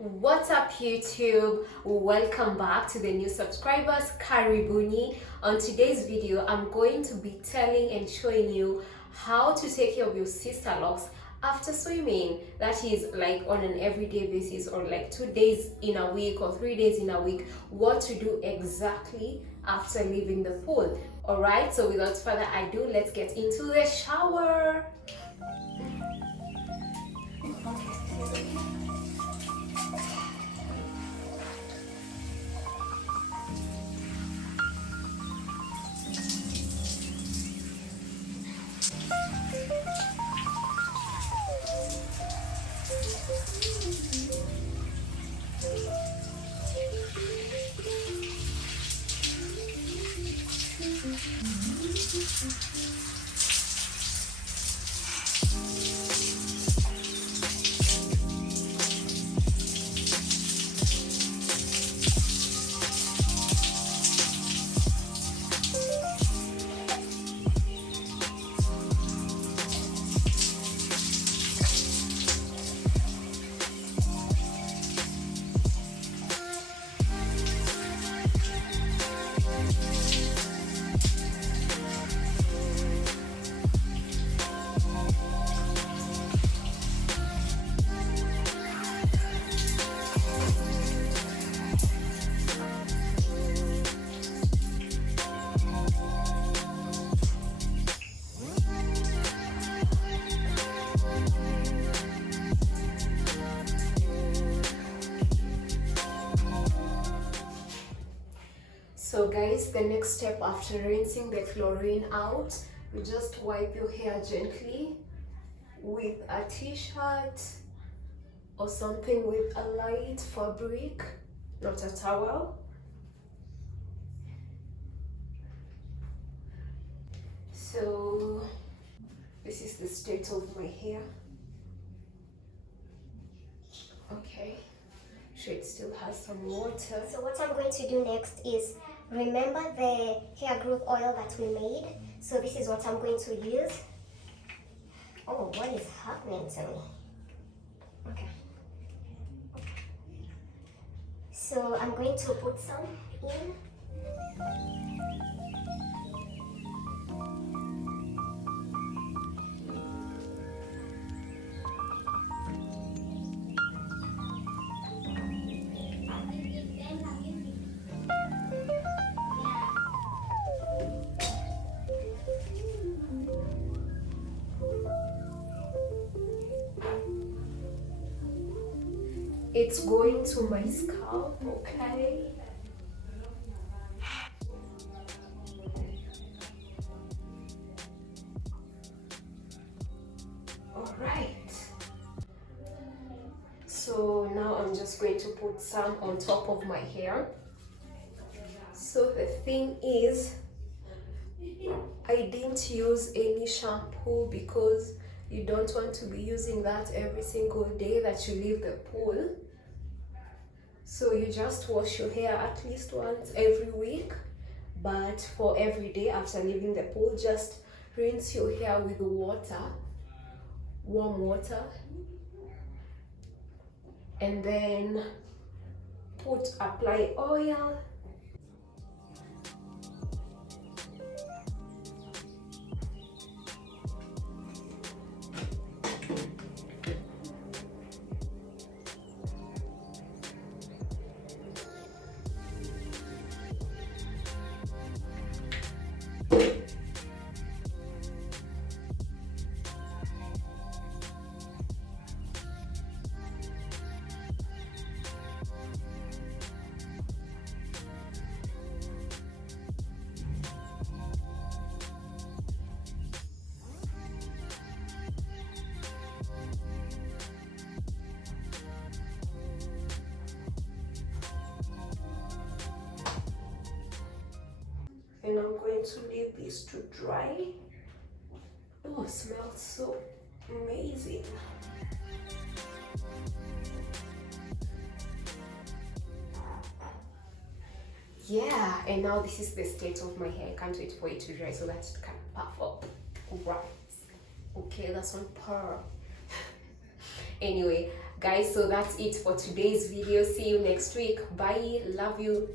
What's up YouTube? Welcome back to the new subscribers. Karibuni. On today's video I'm going to be telling and showing you how to take care of your sister locks after swimming. That is like on an everyday basis, or like 2 days in a week or 3 days in a week. What to do exactly after leaving the pool. Alright, so without further ado, let's get into the shower. So guys, the next step after rinsing the chlorine out, you just wipe your hair gently with a t-shirt or something with a light fabric, not a towel. So this is the state of my hair. Okay, sure, it still has some water. So what I'm going to do next is, remember the hair growth oil that we made? So this is what I'm going to use. Oh, what is happening to me? Okay. So I'm going to put some in. It's going to my scalp, okay? Alright. So now I'm just going to put some on top of my hair. So the thing is, I didn't use any shampoo because you don't want to be using that every single day that you leave the pool. So you just wash your hair at least once every week, but for every day after leaving the pool, just rinse your hair with water, warm water, and then apply oil. And I'm going to leave this to dry. Oh, it smells so amazing. Yeah, and now this is the state of my hair. I can't wait for it to dry so that it can puff up. Right. Okay, that's on par. Anyway, Guys, so that's it for today's video. See you next week. Bye. Love you.